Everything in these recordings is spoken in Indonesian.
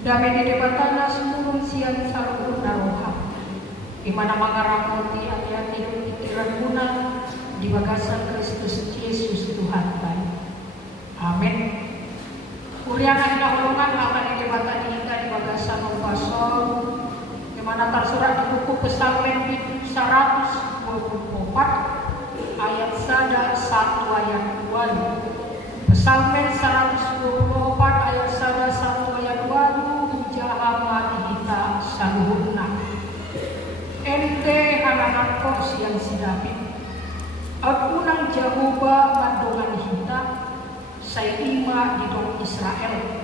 Dame di debatana semurung siang saluhur naroha. Di mana mangaramoti hati-hati pikiran guna di bagasan Kristus Yesus Tuhan kami. Amin. Kuriana hinahulungan akan di debatan kita di bagasan pasal di mana tersurat di buku Psalmen 124 ayat 1 ayat 2. Psalmen 124 ayat 1 ayat 2 ujaha mati kita saluhurna. Ente anak-anak siang sidapi. Aku nang Jehovah mandongan hita, saya ima di dong Israel.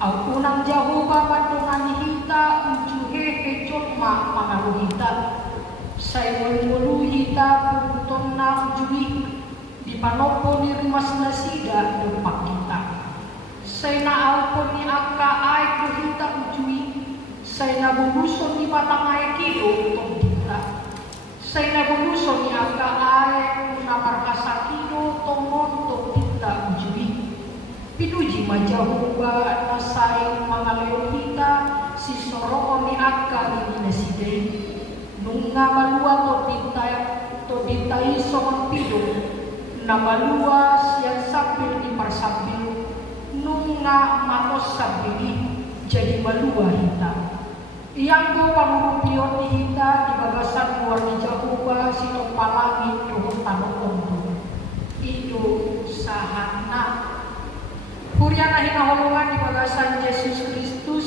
Aku nang Jehovah mandongan hita, unjuhe hejot ma mangalu hita. Saya mengulu hita puton na ujui, di panopo ni rimas nasida depak kita. Saya na alpon ni akka ay kuhita ujui, saya na buluson di batang ay kilo tong kita. Saya na buluson ni akka ay namarkasa kilo tongon tong kita ujui. Pinuji majahuba nasay mga leon kita, si soroon ni akka ni nasidei. Nung nga malua to bintay songon pido, na malua siyang sabil ni marsabil. Nung nga manos sabili, jadi malua hita. Iyang ko pangurupiyon ni hita di bagasan luar ni Jehovah sitong palangit tuhong tanong Ido sahana. Kuriana hinahulungan di bagasan Yesus Kristus.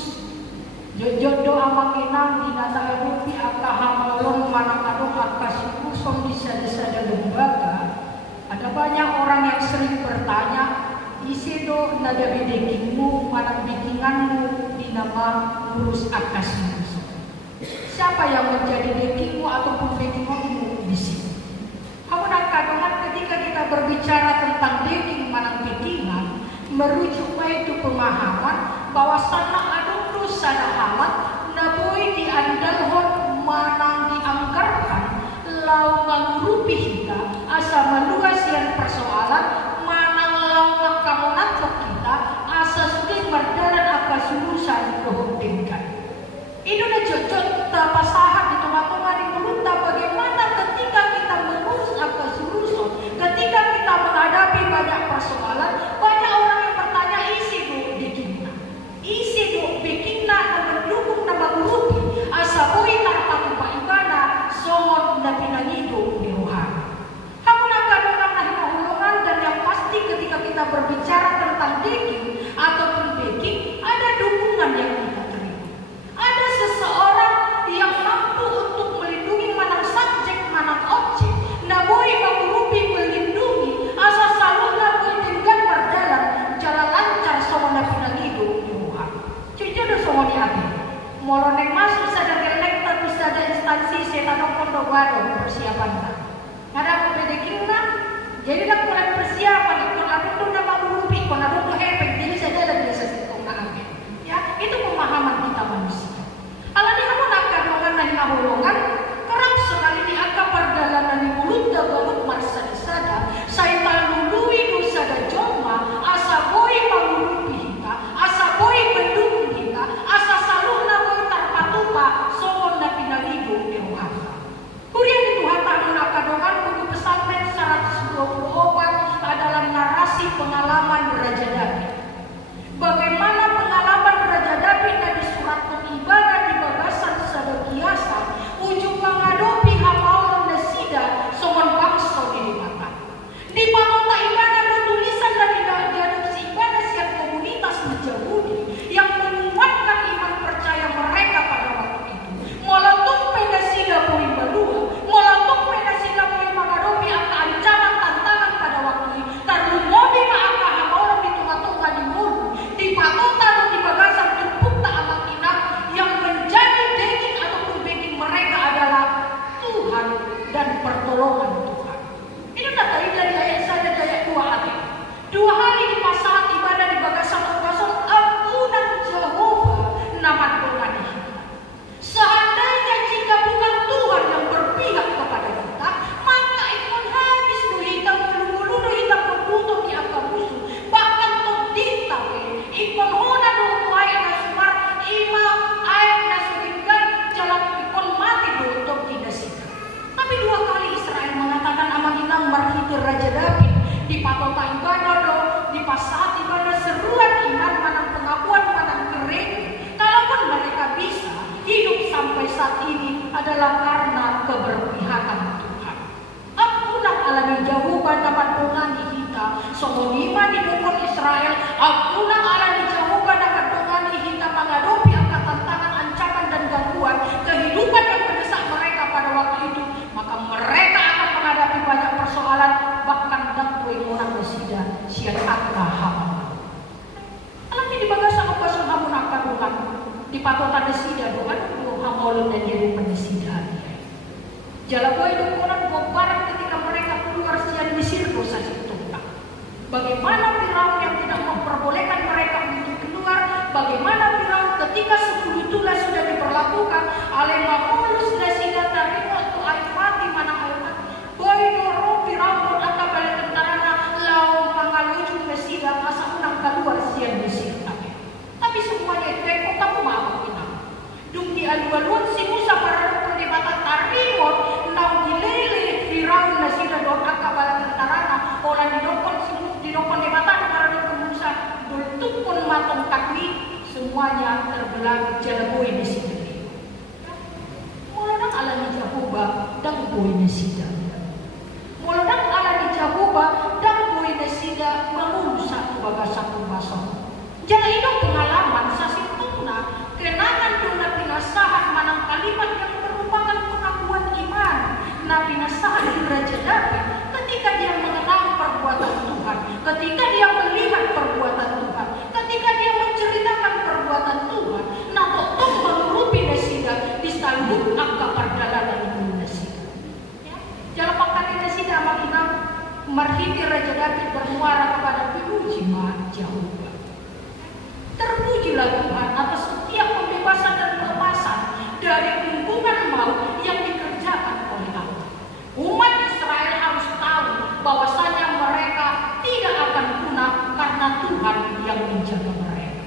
Jodoh amang inang dinata rupi akka hamalong manang-adong akka sikusong di sada-sada lembaga. Ada banyak orang yang sering bertanya, isi do nada bedekingmu, manang bikinganmu di nama ngurus akka sikusong. Siapa yang menjadi dekingmu ataupun bekinganmu di sini? Hamunan kadongan ketika kita berbicara tentang deking manang bekingan, merujuk itu pemahaman bahwa sana adung sana amat naboi diandalhon manang dianggarkan lau mangurupi kita asa meluas yang persoalan manang lau makamonat kita asa sudah merdaran apa sulusan kehukumkan. Itu na cocok tapasahan di tengah-tengah di mulutnya bagaimana ketika kita mengurus apa sulusan, ketika kita menghadapi banyak persoalan, banyak orang yang bertanya isi do dikina, isi do bikinna na mendukung na mengurupi asa bui tarpang paibana sohon na pinangido di rohani. Hamuna kadang na hinahulungan dan yang pasti ketika kita berbicara tentang deking ataupun baking ada dukungan yang kita terima. Ada seseorang yang mampu untuk melindungi manang subjek manang objek na bui mengurupi melindungi asa saluna bui tinggal berjalan jalan lancar sohon na pinangido di rohani. Jodoh sohon di hati. Moloneng masuk sada gelek tapi sada instansi setanong pondogado persiapan tak. Ngada ko bedeking na, jadi nak mulai persiapan ikon abin tu na mengurupi, ikon abin tu efek jadi saja dan biasa sikong na abin. Ya, itu pemahaman kita manusia. Ala di kamu nak kadongan na hinahulungan, kerap sekali di angka perjalanan di mulut da balut marsa di sada, saya talului do sada joma, asa boy mengurupi kita, asa boy mendukung kita, asa saluna boy tarpatupa, sohon na pinalido di rohani. Kurian itu hata muna kadongan buku Psalmen 124 patotan sida doan do hamolon dan jadi penesida. Jala boy do konan barang ketika mereka keluar sian Mesir dosa itu. Bagaimana Firaun yang tidak memperbolehkan mereka untuk keluar? Bagaimana Firaun ketika 10 tulah sudah diberlakukan oleh Mamulus nasida tarimo tu aifati mana ayat boy doro Firaun akan balik tentarana lau pangaluju nasida masa unang keluar sian Mesir tapi semuanya itu kok kamu mau kita dung di aluan si Musa para pendebatan tarimon nau dilele Firaun nasida do akan balik tentarana olah dinokon debatan para Musa dultukun matong kaki semuanya terbelah jalaboi di sini. Muladang ala ni Jahuba dan boi nesida. Muladang ala ni Jahuba dan boi nesida bangun satu bagas satu basong. Jangan itu pengalaman sasituna kenangan duna pinasahan manang kalimat yang merupakan pengakuan iman. Nah pinasahan di Raja David ketika dia mengenal perbuatan Tuhan, ketika dia melihat perbuatan Tuhan, ketika dia menceritakan perbuatan Tuhan, nah tong mengurupi nasida di salud angka perjalanan itu nasida. Ya, jalan pangkat nasida makinam marhiti Raja David bermuara kepada Puji Maha Jehovah. Terpujilah Tuhan atas setiap pembebasan dan pelepasan dari hubungan maut yang dikerjakan oleh Allah. Umat Israel harus tahu bahwasanya mereka tidak akan punah karena Tuhan yang menjaga mereka.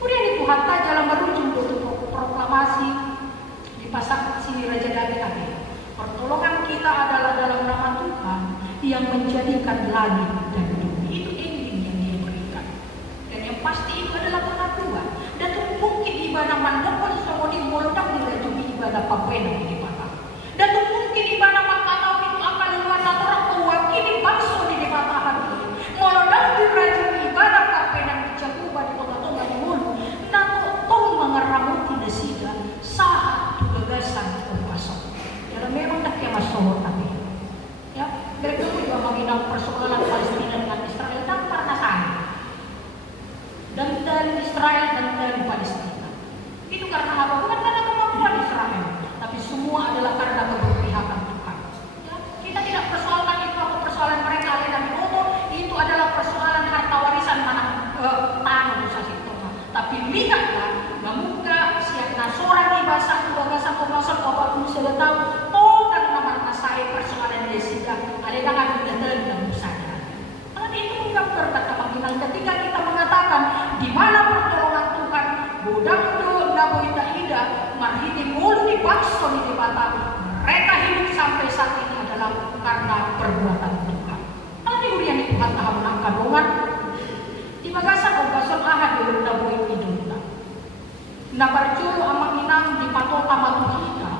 Kemudian itu hatta jalan merujuk untuk proklamasi di pasal sini Raja David tadi. Pertolongan kita adalah dalam nama Tuhan yang menjadikan langit dan bumi. Itu ending yang dia berikan. Dan yang pasti itu adalah pengakuan. Dan mungkin ibadah mandokon somodi moldak dirajumi ibadah papena di patah. Dan mungkin ibadah makatau itu akan luar orang mewakili bangsa di dipatahan ini. Moldak dirajumi ibadah papena di Jakuba di kota-kota di mulu. Nato tong mengeramuti desida saat gagasan kompasok. Jadi memang tak yang masuk tapi. Ya, dari dulu juga menginap persoalan Palestina dengan Israel tak pernah sama. Dan dari Israel dan dari Palestina. Itu karena apa? Bukan karena kemampuan Israel, tapi semua adalah karena keberpihakan Tuhan. Ya, kita tidak persoalkan itu apa persoalan mereka oleh Nabi Oto, itu adalah persoalan harta warisan mana tanah dosa itu. Tapi lihatlah, namuka siap nasoran di bahasa bahasa pemasak bapak pun sudah tahu. Oh, karena nama saya persoalan desida ada dengan detail dan busana. Karena itu menggambar kata panggilan ketika kita mengatakan di mana pertolongan Tuhan bodang do nabo ida marhiti mulu di bakso di debata mereka hidup sampai saat ini adalah karena perbuatan Tuhan. Kalau di urian itu Tuhan tahu menangkan dongan di bagasan obason ahad di nabo ida. Nabarjul amang inang di patota matuhina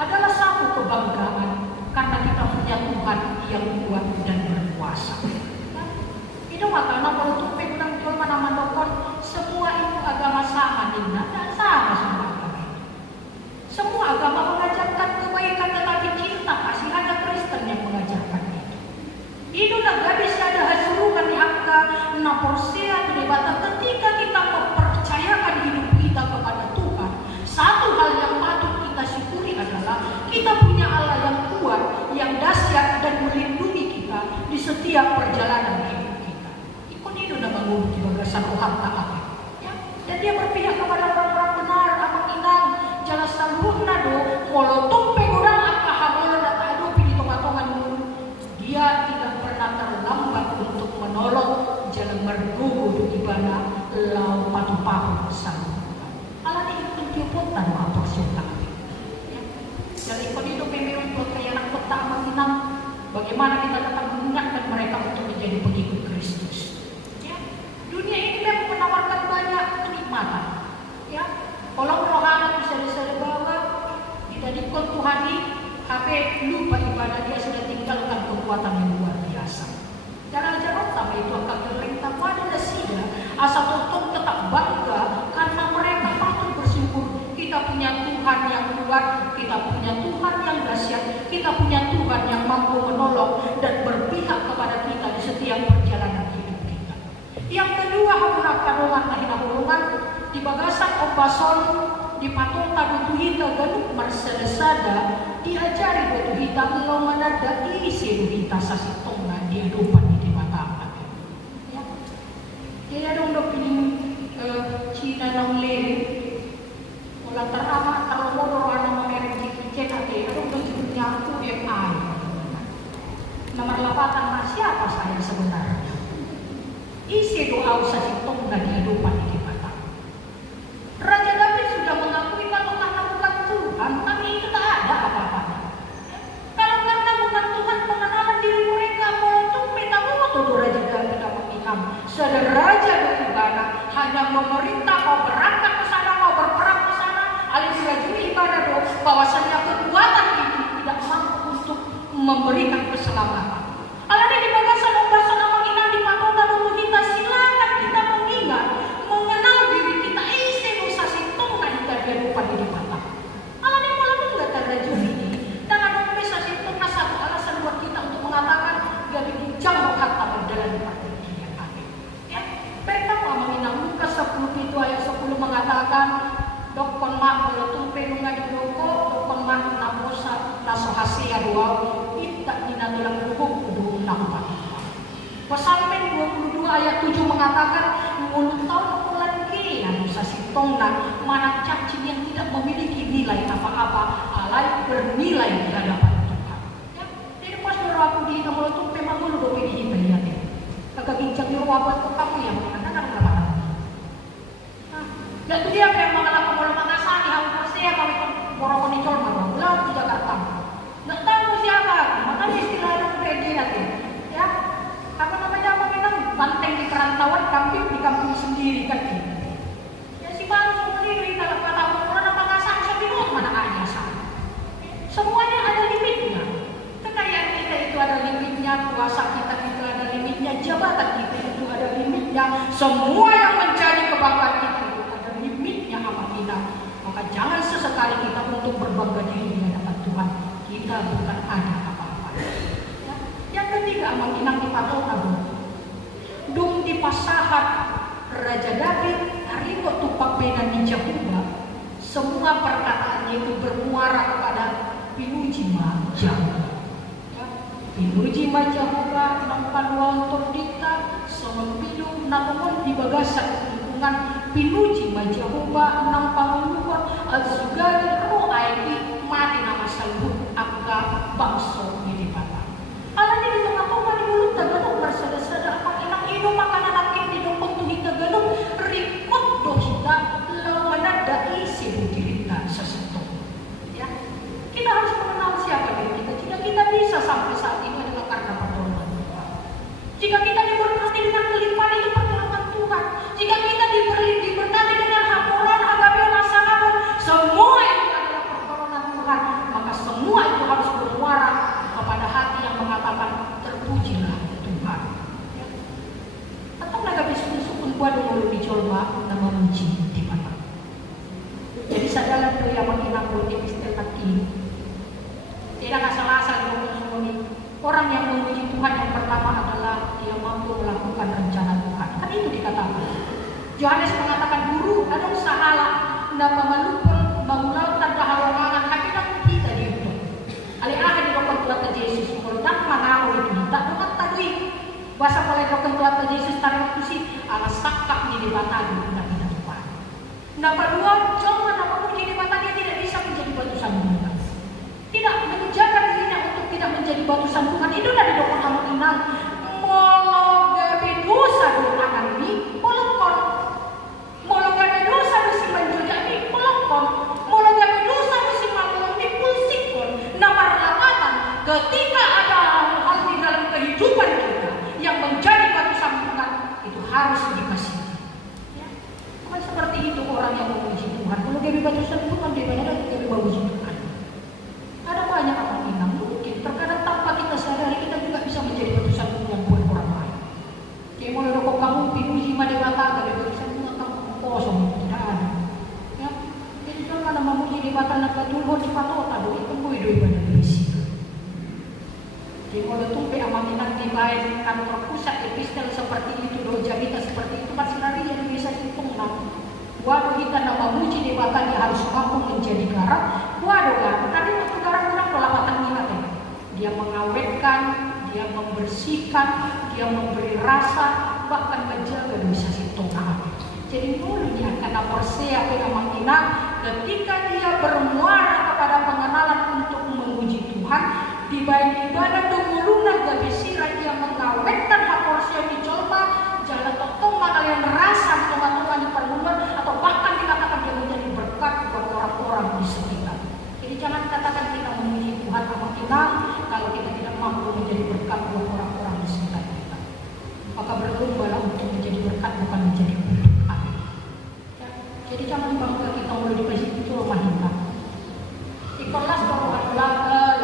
adalah satu kebanggaan karena kita punya Tuhan yang kuat dan berkuasa. Itu makanya kalau tuh pegang jual mana mandokon semua itu agama sama dina dan sama semua agama. Semua agama mengajarkan kebaikan tetapi cinta kasih ada Kristen yang mengajarkan itu. Itu gadis ada hasilungan di angka 6% penibatan ketika kita mempercayakan hidup kita kepada Tuhan. Satu hal yang patut kita syukuri adalah kita punya Allah yang kuat, yang dahsyat dan melindungi kita di setiap perjalanan hidup kita. Ikut itu udah bangun di bagasan rohan ta'ala. Ya? Dan dia berpihak kepada orang-orang benar, amang inang, jalan saluhna do, molotong pegorang apa hamola data ado pilih tonga-tongan dulu. Dia tidak pernah terlambat untuk menolong jalan mergugu di ibadah lau patu-patu saluh. Alat itu tiuputan apa syaitan. Dan ikut itu memang perkayaan kota menginang bagaimana kita tetap mengingatkan mereka untuk menjadi pengikut Kristus. Ya, dunia ini memang menawarkan banyak kenikmatan. Ya, kalau rohani bisa dibawa, kita dikutuhani, tapi lupa ibadah dia sudah tinggalkan kekuatan yang luar biasa. Jangan sampai itu akan perintah pada nasida asal tuntut tetap bangga karena mereka patut bersyukur. Kita punya Tuhan yang kuat, kita punya Tuhan yang dahsyat, kita punya Tuhan yang mampu menolong dan berpihak kepada kita di setiap perjalanan hidup kita. Yang kedua, hamunak kadongan kahina hulungan di bagasan obason di patota do hita ganuk marsadasada diajari do hita lo manada isi do hita sa sitonga di adupan di mata. Ya. Dia dong do piling Cina nang lele. Wala terama kalau modor ana mamerek kicen ate adong do dunia aku yang ai. Nomor 8 siapa saya sebenarnya? Isi doa sa sitonga di adupan di mata. Raja David sudah mengakui kalau karena bukan Tuhan, tapi itu tak ada apa-apanya. Kalau karena bukan Tuhan, pengenalan diri mereka untuk mereka mau Raja David apa Imam. Saudara Raja David hanya memerintah mau berangkat ke sana, mau berperang ke sana, alias rajin ibadah bahwasanya kekuatan itu tidak mampu untuk memberikan keselamatan. Alada di bagasan obasana mengingat di patota dulu kita silakan kita mengingat, mengenal diri kita isi dosa situng na kita dia lupa di mata. Alada malam itu nggak terjadi ini. Dan ada dosa situng na satu alasan buat kita untuk mengatakan gak dijam kata berjalan di mata dia. Ya, pertama mengingat Lukas 10 itu ayat 10 mengatakan dokon mak meletung penunga di doko dokon mak namosa nasohasia dua tidak dinatulang hukum kudu nampak. Pesalmen 22 ayat 7 mengatakan mulut tahun lagi anu sasitong na mana cacing yang tidak memiliki nilai apa-apa alai bernilai di hadapan Tuhan. Ya, jadi pas aku di nomor itu memang mulu do pilih ya. Agak gincang di ruang kamu yang mengatakan apa? Dan itu dia yang mengalami bola Makassar yang saya kami borokon di Colma, pulang di Jakarta. Nggak tahu siapa, makanya istilah ada PD nanti, ya. Apa namanya memang banteng di perantauan, kambing di kampung sendiri kan gitu. Ya si baru sendiri dalam kata bola Makassar saya bingung mana aja sana. Semuanya ada limitnya. Kekayaan kita itu ada limitnya, kuasa kita itu ada limitnya, jabatan kita itu ada limitnya, semua yang menjadi kebanggaan kita. Maka jangan sesekali kita untuk berbangga diri di hadapan Tuhan. Kita bukan ada apa-apa. Ya. Yang ketiga, menginang di patota dung di pasahat Raja David hari waktu pakbenan di Jahuba, semua perkataannya itu bermuara kepada pinujima Jahuba. Ya. Pinujima Jahuba nang paluang tordita sama pilu namun di bagasan pinuji majahuba enam panguluhan azugari roh aiki mati nama salbut akka bangso di mata. Alam ini tengah-tengah di mulut tagalog bersada-sada apa inang ino makanan akin di dompong tuhita galog rikot dohita lawan dai sibudirita sesentuh. Ya, kita harus mengenal siapa diri kita. Jika kita bisa sampai saat ini adalah karena pertolongan Tuhan. Jika kita diberkati dengan kelimpahan itu pertolongan Tuhan. Jika kita diberkati dengan hapuran agape laksanakan, semua itu adalah pertolongan Tuhan. Maka semua itu harus bermuara kepada hati yang mengatakan terpujilah Tuhan. Ya. Atau naga bisnis pun buat dulu dicoba dan memuji di mana. Jadi sadalah tu yang menginap di epistel kaki. Tidak asal-asal ngomong orang yang memuji Tuhan yang pertama adalah dia mampu melakukan rencana Tuhan. Kan itu dikatakan. Yohanes mengatakan guru ada sahala ndak mamalupol bangulau tanda halangan hakikat kita itu. Alih-alih di rokon Tuhan Yesus mendak mangaw itu tak dapat tadi. Bahasa paling rokon Tuhan Yesus tarik kusi ala sakak di batagi tidak kita Tuhan. Nomor 2, cuma nama puji di batagi tidak bisa menjadi batu sandungan. Tidak menjaga dirinya untuk tidak menjadi batu sandungan. Itu dari rokon kamu inang mologabi dosa doakan ini molokon. Mologabi dosa besi menjadi molokon. Mologabi dosa besi mamulung dipulsikon. Nomor 8, ketika ada hal-hal di dalam kehidupan kita yang menjadi batu sandungan itu harus dikasih. Ya. Bukan seperti itu orang yang memuji Tuhan. Kalau dia batu sandungan dia banyak dia memuji Tuhan. Ada banyak apa inang mungkin terkadang tanpa kita sadari kita juga bisa menjadi batu sandungan buat orang lain. Kayak mulai rokok kamu pinuji made mata dari batu sandungan kamu kosong tidak ada. Ya, jadi jangan ada memuji di mata nak tulur di patota do itu boy do ibadah berisi. Jadi mulai tumpe amakinan di baik kantor pusat epistel seperti itu do jabita seperti itu masih lari yang bisa hitung nak. Waduh kita nama muji di bata dia harus mampu menjadi garam. Waduh garam tadi waktu garam kurang pelapatan minat ya. Dia mengawetkan, dia membersihkan, dia memberi rasa, bahkan menjaga dosa si Tuhan. Jadi dulu dia akan persea dengan menghina ketika dia bermuara kepada pengenalan untuk memuji Tuhan di baik ibadah dumuluna gabisira dia mengawetkan haporsia di colma jalan totoma kalian rasa teman-teman di perlumban atau bahkan dikatakan dia menjadi berkat buat orang-orang di sekitar. Jadi jangan katakan kita memuji Tuhan sama kita kalau kita tidak mampu menjadi berkat buat orang-orang di sekitar kita. Maka berlombalah untuk menjadi berkat bukan menjadi berkat. Ya, jadi jangan bangga kita mulai dikasih itu rumah kita. Di kelas kalau ada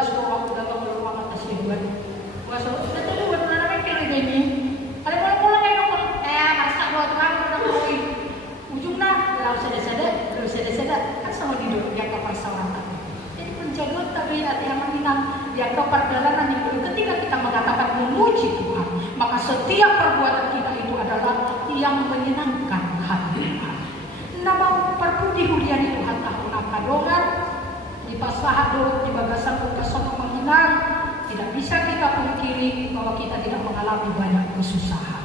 les sekolah udah kalau rumah mata siluan. Masa sudah tahu buat anak kecil ini. Ada pulang kayak dokter. Masak buat kan udah mulai. Ujungnya lalu sada kan sama di dia kapal sawarata. Jadi penjaga tapi hati yang mengingat dia kapal perjalanan itu ketika kita mengatakan memuji Tuhan, maka setiap perbuatan kita itu adalah yang menyenangkan hati Tuhan. Nama perpudi hulian Tuhan tahun akadongan di pasahat dulu di bagasan kesana mengingat tidak bisa kita pungkiri bahwa kita tidak mengalami banyak kesusahan.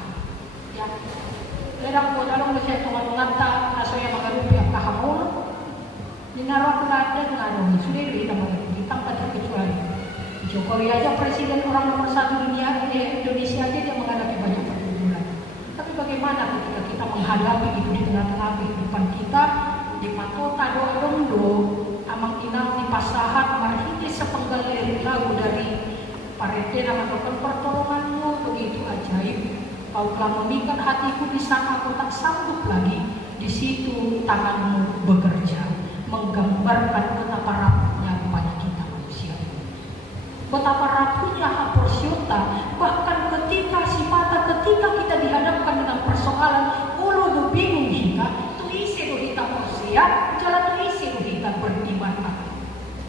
Ya, lerang dalam saya teman-teman tak asal yang mengadupi apa hamul. Dinarwa ada dengan sudah kita mengadupi tanpa terkecuali. Jokowi aja presiden orang nomor 1 dunia Indonesia aja dia menghadapi banyak pergumulan. Tapi bagaimana ketika kita menghadapi itu di tengah-tengah kehidupan kita di Matota doa-dondo amang inang di pasahat marhiti sepenggal lirik lagu dari parete nama dokter pertolonganmu begitu ajaib. Kau telah memikat hatiku di sana aku tak sanggup lagi. Di situ tanganmu bekerja menggambarkan betapa rapuhnya kepada kita manusia. Betapa rapuhnya haporsiota bahkan ketika ketika kita dihadapkan dengan persoalan ulu bingung kita tu isi tu kita porsia jalan tu isi tu kita berdimana.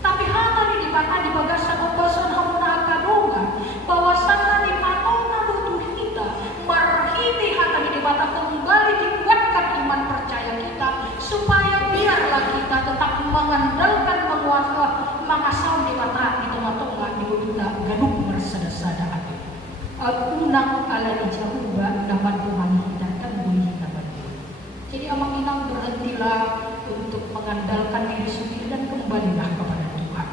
Tapi hata di mana di bagasan obasan hamuna akadonga bahwasannya di patona butuh kita marhiti hata di mata kembali dikuatkan iman percaya kita supaya biarlah kita tetap mengandalkan menguasai mengasau di mata di tengah-tengah di kita gaduh bersada-sada hati. Unang ala dijahuba dapat Tuhan hidupkan boleh kita bantu. Jadi amang inang berhentilah untuk mengandalkan diri sendiri dan kembalilah kepada Tuhan.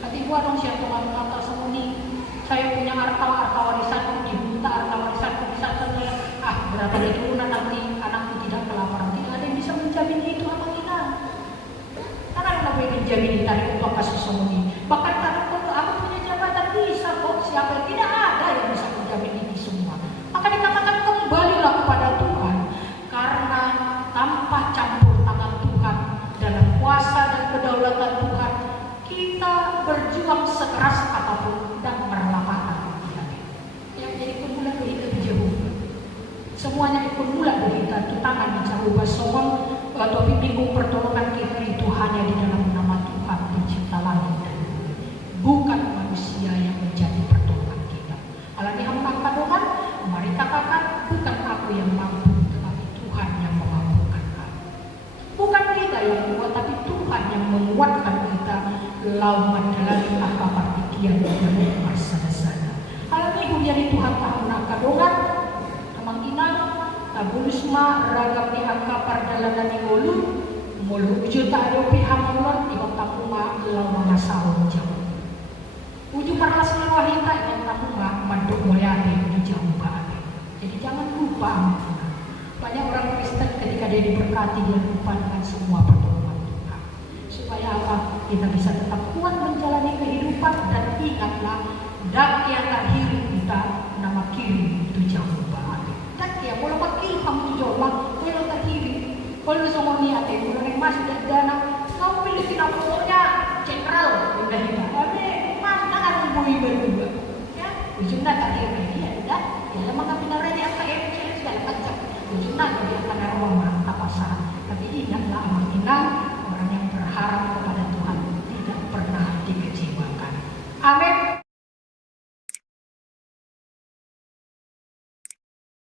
Hati gua dong siapa Tuhan kata semuni. Saya punya harta warisan dibuta harta warisan bisa saja. Berapa itu nanti anakku tidak kelaparan. Tidak ada yang bisa menjamin itu amang inang. Karena ada yang menjamin dari upah kasus semuni. Bahkan kalau aku punya jabatan bisa kok siapa yang tidak ada yang bisa menjamin ini semua. Maka dikatakan kembalilah kepada Tuhan karena tanpa campur tangan Tuhan dalam kuasa dan kedaulatan Tuhan kita berjuang sekeras apapun dan merelakan yang jadi pemulaan kita dijauh. Semuanya pemulaan kita itu tangan dijauh basomong atau bingung pertolongan kita itu hanya di dalam nama Tuhan pencipta langit dan bumi, bukan manusia yang menjadi pertolongan kita. Kalau dihampak doang, mari katakan bukan aku yang mampu, tetapi Tuhan yang memampukan aku. Bukan kita yang kuat, tapi Tuhan yang menguatkan kita. Lauman dalam apa partikian dan bersada-sada. Kalau ini hujan Tuhan tahun akadongan, amang inang, tabulusma ragam di angka pardalanan di mulu ujung tak ada pihak Allah di bawah takuma lawan masalah jauh. Ujung marlas lewahita yang takuma manduk moyane di jauh banget. Jadi jangan lupa, banyak orang Kristen ketika dia diberkati dia lupa dengan semua pertolongan Tuhan. Supaya apa? Kita bisa tetap kuat menjalani kehidupan dan ingatlah dak yang lahir kita nama kiri itu jauh banget. Dak ya boleh pakai kamu tu jauh banget, boleh terkiri. Kalau semua niat itu boleh masuk dari dana, kau pilih tidak pokoknya general udah kita. Tapi mas jangan membui berdua, ya ujungnya tak kiri ya dah. Ya lama kami naranya apa ya segala macam. Ujungnya jadi akan arwah